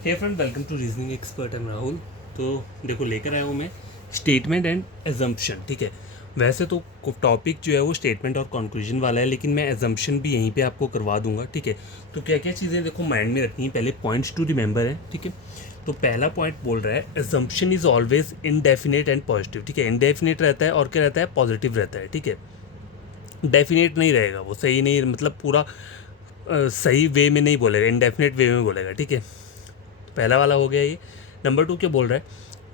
Hey friend, welcome to reasoning expert. Am Rahul. तो देखो, लेकर आया हूँ मैं स्टेटमेंट एंड एजम्पशन। ठीक है, वैसे तो टॉपिक जो है वो स्टेटमेंट और कंक्लूजन वाला है, लेकिन मैं एजम्पशन भी यहीं पे आपको करवा दूंगा। ठीक है, तो क्या क्या चीज़ें देखो माइंड में रखनी है, पहले पॉइंट्स टू रिमेंबर है। ठीक है, तो पहला पॉइंट बोल रहा है assumption is always indefinite and positive. ठीक है, इनडेफिनेट रहता है और क्या रहता है, पॉजिटिव रहता है। ठीक है, डेफिनेट नहीं रहेगा, वो सही नहीं, मतलब पूरा सही वे में नहीं बोलेगा, इनडेफिनेट वे में बोलेगा। ठीक है, पहला वाला हो गया ये। नंबर टू क्या बोल रहा है,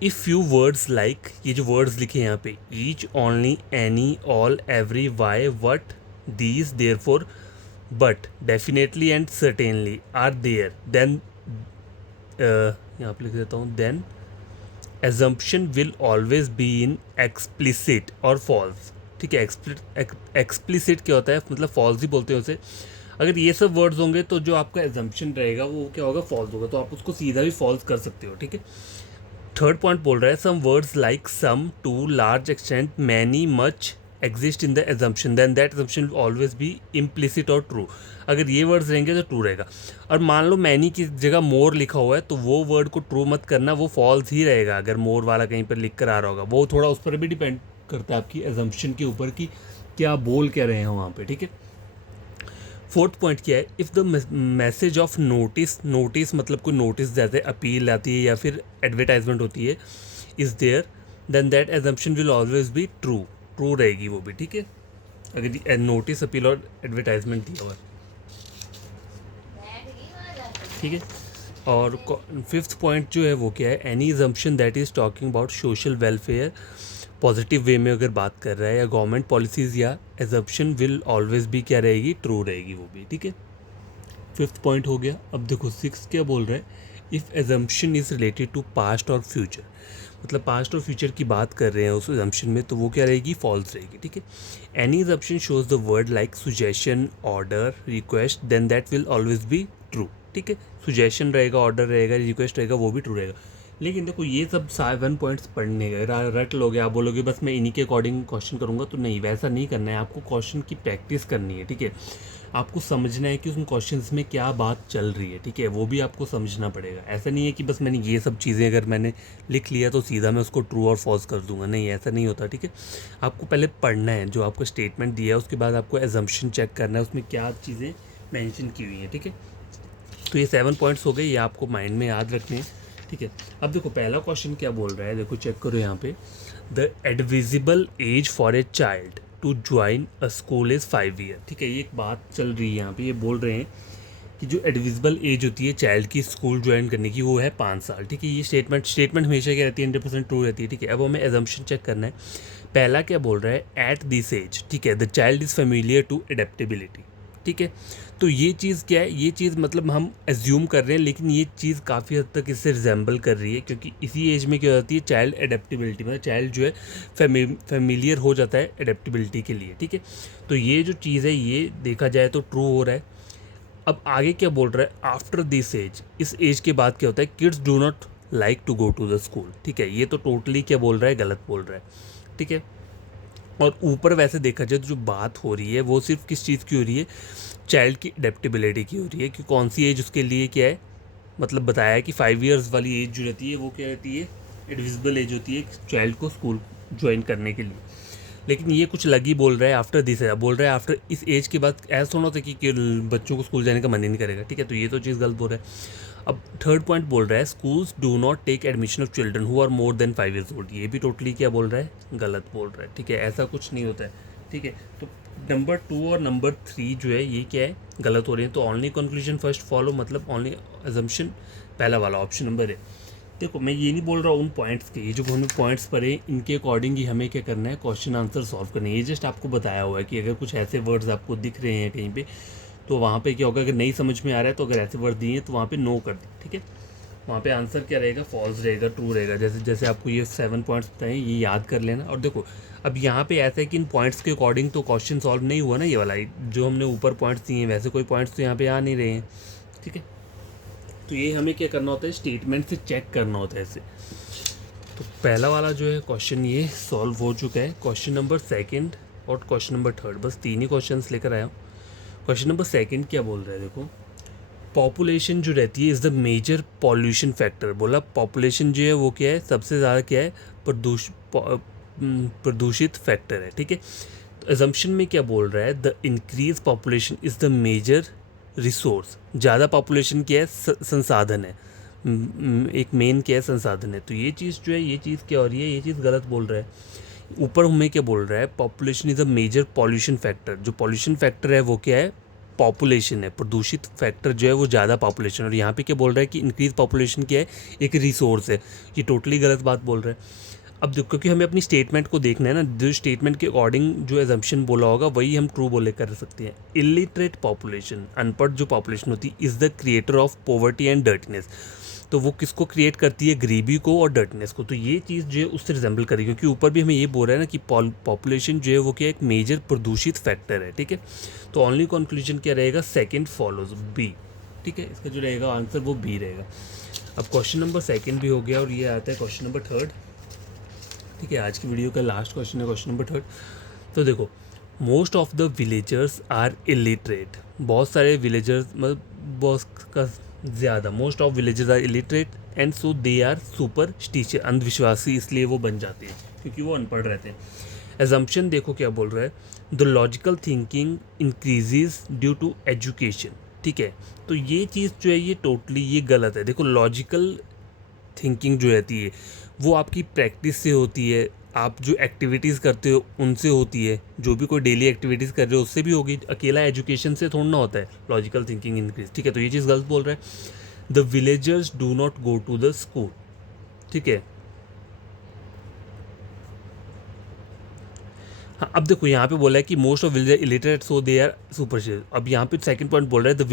इफ़ फ्यू वर्ड्स लाइक, ये जो वर्ड्स लिखे हैं यहाँ पे, each, only, any, all, every, why, what, these, therefore, but, definitely and certainly are there, then यहाँ पे लिख देता हूँ, then assumption will always be in explicit और फॉल्स। ठीक है, एक्सप्लिसिट क्या होता है, मतलब फॉल्स ही बोलते हैं उसे। अगर ये सब वर्ड्स होंगे तो जो आपका एजम्पशन रहेगा वो क्या होगा, फॉल्स होगा, तो आप उसको सीधा भी फॉल्स कर सकते हो। ठीक है, थर्ड पॉइंट बोल रहा है some words like some, to, large extent, many, much exist in the assumption, then that assumption will always be implicit और ट्रू। अगर ये वर्ड्स रहेंगे तो ट्रू रहेगा। और मान लो मैनी की जगह मोर लिखा हुआ है तो वो वर्ड को ट्रू मत करना, वो फॉल्स ही रहेगा। अगर मोर वाला कहीं पर लिख कर आ रहा होगा, वो थोड़ा उस पर भी डिपेंड करता है आपकी एजम्पशन के ऊपर कि क्या बोल क्या रहे हैं वहाँ पे। ठीक है, फोर्थ पॉइंट क्या है, if the message of notice, notice मतलब कोई नोटिस जैसे अपील आती है या फिर एडवर्टाइजमेंट होती है, is there, then that assumption will always be true, true रहेगी वो भी। ठीक है, अगर नोटिस, अपील और एडवर्टाइजमेंट दिया हुआ है। ठीक है, और फिफ्थ पॉइंट जो है वो क्या है, any assumption that is talking about social welfare, positive way में अगर बात कर रहा है, या गवर्नमेंट पॉलिसीज़, या एजम्पशन विल ऑलवेज भी क्या रहेगी, ट्रू रहेगी वो भी। ठीक है, फिफ्थ पॉइंट हो गया। अब देखो सिक्स क्या बोल रहा है, if assumption is related to past और फ्यूचर, मतलब पास्ट और फ्यूचर की बात कर रहे हैं उस एजम्पशन में, तो वो क्या रहेगी, फॉल्स रहेगी। ठीक है, any assumption shows the word like suggestion, order, request, then that will always be true. ठीक है, सुजेशन रहेगा, ऑर्डर रहेगा, रिक्वेस्ट रहेगा, वो भी ट्रू रहेगा। लेकिन देखो ये सब 7 पॉइंट्स पढ़ने गए, रट लोगे, आप बोलोगे बस मैं इन्हीं के अकॉर्डिंग क्वेश्चन करूँगा, तो नहीं, वैसा नहीं करना है। आपको क्वेश्चन की प्रैक्टिस करनी है। ठीक है, आपको समझना है कि उन क्वेश्चंस में क्या बात चल रही है। ठीक है, वो भी आपको समझना पड़ेगा। ऐसा नहीं है कि बस मैंने ये सब चीज़ें अगर मैंने लिख लिया तो सीधा मैं उसको ट्रू और फॉल्स कर दूंगा, नहीं, ऐसा नहीं होता। ठीक है, आपको पहले पढ़ना है जो आपको स्टेटमेंट दिया है, उसके बाद आपको एजम्पशन चेक करना है उसमें क्या चीज़ें मैंशन की हुई हैं। ठीक है, तो ये 7 पॉइंट्स हो गए, ये आपको माइंड में याद रखने हैं। ठीक है, अब देखो पहला क्वेश्चन क्या बोल रहा है, देखो चेक करो यहाँ पे, the admissible age for a child to join a school is 5 year. ठीक है, ये एक बात चल रही है यहाँ पे, ये बोल रहे हैं कि जो एडविजिबल एज होती है चाइल्ड की स्कूल ज्वाइन करने की, वो है 5 साल। ठीक है, ये स्टेटमेंट हमेशा क्या रहती है, 100% ट्रू रहती है। ठीक है, अब हमें एजम्पशन चेक करना है। पहला क्या बोल रहा है, एट दिस एज, ठीक है, the child is familiar to adaptability. ठीक है, तो ये चीज़ क्या है, ये चीज़ मतलब हम एज्यूम कर रहे हैं, लेकिन ये चीज़ काफ़ी हद तक इससे रिजेंबल कर रही है, क्योंकि इसी एज में क्या हो जाती है, चाइल्ड एडेप्टेबिलिटी, मतलब चाइल्ड जो है फेमिलियर हो जाता है एडेप्टेबिलिटी के लिए। ठीक है, तो ये जो चीज़ है ये देखा जाए तो ट्रू हो रहा है। अब आगे क्या बोल रहा है, आफ्टर दिस एज, इस एज के बाद क्या होता है, kids do not like to go to the school. ठीक है, ये तो टोटली क्या बोल रहा है, गलत बोल रहा है। ठीक है, और ऊपर वैसे देखा जाए तो जो बात हो रही है वो सिर्फ किस चीज़ की हो रही है, चाइल्ड की एडेप्टेबिलिटी की हो रही है, कि कौन सी एज उसके लिए क्या है, मतलब बताया है कि 5 ईयर्स वाली एज जो रहती है वो क्या रहती है, एडविजिबल एज होती है चाइल्ड को स्कूल ज्वाइन करने के लिए। लेकिन ये कुछ अलग ही बोल रहा है, आफ्टर दिस है, बोल रहा है आफ्टर इस एज के बाद, ऐसा थोड़ा होता कि बच्चों को स्कूल जाने का मन ही नहीं करेगा। ठीक है, तो ये तो चीज़ गलत बोल रहा है। अब थर्ड पॉइंट बोल रहा है, schools do not take admission of children who are more than 5 years old, ये भी टोटली क्या बोल रहा है, गलत बोल रहा है। ठीक है, ऐसा कुछ नहीं होता है। ठीक है, तो नंबर 2 और नंबर 3 जो है ये क्या है, गलत हो रहे हैं। तो ओनली कंक्लूजन फर्स्ट फॉलो, मतलब ओनली एजम्पशन पहला वाला ऑप्शन नंबर है। देखो मैं ये नहीं बोल रहा उन पॉइंट्स के, ये जो हमने पॉइंट्स पढ़े इनके अकॉर्डिंग ही हमें क्या करना है, क्वेश्चन आंसर सॉल्व करना है। ये जस्ट आपको बताया हुआ है कि अगर कुछ ऐसे वर्ड्स आपको दिख रहे हैं कहीं पे, तो वहाँ पे क्या होगा, अगर नहीं समझ में आ रहा है तो अगर ऐसे वर्ड दिए हैं तो वहाँ पे नो कर दें। ठीक है, वहाँ पे आंसर क्या रहेगा, फॉल्स रहेगा, ट्रू रहेगा। जैसे जैसे आपको ये 7 पॉइंट्स बताएं, ये याद कर लेना। और देखो अब यहाँ पे ऐसा है कि इन पॉइंट्स के अकॉर्डिंग तो क्वेश्चन सॉल्व नहीं हुआ ना, ये वाला जो हमने ऊपर पॉइंट्स दिए हैं, वैसे कोई पॉइंट्स तो यहाँ पे आ नहीं रहे हैं। ठीक है, तो ये हमें क्या करना होता है, स्टेटमेंट से चेक करना होता है ऐसे। तो पहला वाला जो है क्वेश्चन ये सॉल्व हो चुका है। क्वेश्चन नंबर सेकंड और क्वेश्चन नंबर थर्ड, बस 3 ही क्वेश्चंस लेकर आया हूँ। क्वेश्चन नंबर सेकंड क्या बोल रहा है, देखो पॉपुलेशन जो रहती है is the major pollution factor. बोला पॉपुलेशन जो है वो क्या है, सबसे ज़्यादा क्या है, प्रदूषित फैक्टर है, ठीक है। तो एजम्पशन में क्या बोल रहा है, the increase population is the major resource. ज़्यादा पॉपुलेशन क्या है, संसाधन है, एक मेन क्या है, संसाधन है। तो ये चीज़ जो है, ये चीज़ क्या हो रही है, ये चीज़ गलत बोल रहा है। ऊपर हमें क्या बोल रहा है, population is a major pollution factor. जो पॉल्यूशन फैक्टर है वो क्या है, पॉपुलेशन है। प्रदूषित फैक्टर जो है वो ज़्यादा पॉपुलेशन। और यहाँ पे क्या बोल रहा है कि इंक्रीज पॉपुलेशन क्या है, एक रिसोर्स है। ये टोटली गलत बात बोल रहा है। अब देखो, क्योंकि हमें अपनी स्टेटमेंट को देखना है ना, जो स्टेटमेंट के अकॉर्डिंग जो एजम्पशन बोला होगा वही हम ट्रू बोले कर सकते हैं। इलिटरेट पॉपुलेशन, अनपढ़ जो पॉपुलेशन होती है, is the creator of poverty and dirtiness. तो वो किसको क्रिएट करती है, गरीबी को और डर्टीनेस को। तो ये चीज़ जो है उससे रिजेंबल करेगी, क्योंकि ऊपर भी हमें ये बोल रहा है ना कि पॉपुलेशन जो है वो क्या एक मेजर प्रदूषित फैक्टर है, ठीक है। तो ओनली कंक्लूजन क्या रहेगा, सेकंड फॉलोज, बी, ठीक है। इसका जो रहेगा आंसर वो बी रहेगा। अब क्वेश्चन नंबर सेकंड भी हो गया और ये आता है क्वेश्चन नंबर थर्ड, ठीक है। आज की वीडियो का लास्ट क्वेश्चन है क्वेश्चन नंबर थर्ड। तो देखो, most of the villagers are illiterate. बहुत सारे विलेजर्स, मतलब बहुत का ज़्यादा, most of villagers are illiterate and so they are superstitious. अंधविश्वासी इसलिए वो बन जाते हैं क्योंकि वो अनपढ़ रहते हैं। एजम्पशन देखो क्या बोल रहा है, the logical thinking increases due to education, ठीक है। तो ये चीज़ जो है ये टोटली ये गलत है। देखो, लॉजिकल थिंकिंग जो रहती है वो आपकी प्रैक्टिस से होती है, आप जो एक्टिविटीज़ करते हो उनसे होती है, जो भी कोई डेली एक्टिविटीज़ कर रहे हो उससे भी होगी। अकेला एजुकेशन से थोड़ा ना होता है लॉजिकल थिंकिंग इंक्रीज, ठीक है। तो ये चीज़ गलत बोल रहा है। The villagers do not go to the school, ठीक है। हाँ, अब देखो यहाँ पे बोला है कि most of villager illiterate so they are superstitious. अब यहाँ पे सेकंड पॉइंट बोल रहा है द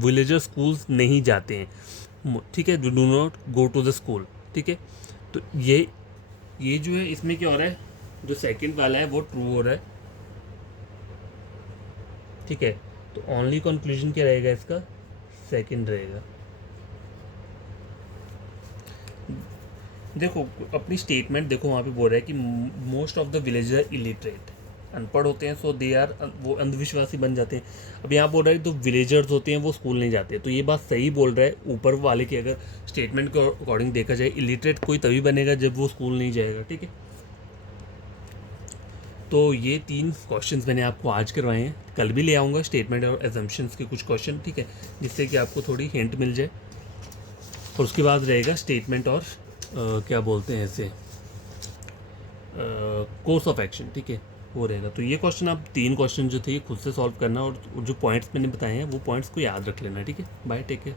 विलेजर स्कूल्स नहीं जाते हैं, ठीक है, do not go to the school, ठीक है। तो ये जो है इसमें क्या हो रहा है, जो सेकंड वाला है वो ट्रू हो रहा है, ठीक है। तो ओनली कंक्लूजन क्या रहेगा इसका, सेकंड रहेगा। देखो अपनी स्टेटमेंट देखो, वहाँ पे बोल रहा है कि most of the villager are illiterate, अनपढ़ होते हैं, सो दे आर, वो अंधविश्वासी बन जाते हैं। अब यहाँ बोल रहा है तो विलेजर्स होते हैं वो स्कूल नहीं जाते, तो ये बात सही बोल रहा है ऊपर वाले की। अगर स्टेटमेंट के अकॉर्डिंग देखा जाए, इलिटरेट कोई तभी बनेगा जब वो स्कूल नहीं जाएगा, ठीक है। तो ये 3 क्वेश्चंस मैंने आपको आज करवाए हैं, कल भी ले आऊँगा स्टेटमेंट और एजम्पशंस के कुछ क्वेश्चन, ठीक है, जिससे कि आपको थोड़ी हिंट मिल जाए। और उसके बाद रहेगा स्टेटमेंट और क्या बोलते हैं इसे, कोर्स ऑफ एक्शन, ठीक है, वो रहेगा। तो ये क्वेश्चन, आप 3 क्वेश्चन जो थे ये खुद से सॉल्व करना और जो पॉइंट्स मैंने बताए हैं वो पॉइंट्स को याद रख लेना, ठीक है। Bye, take care.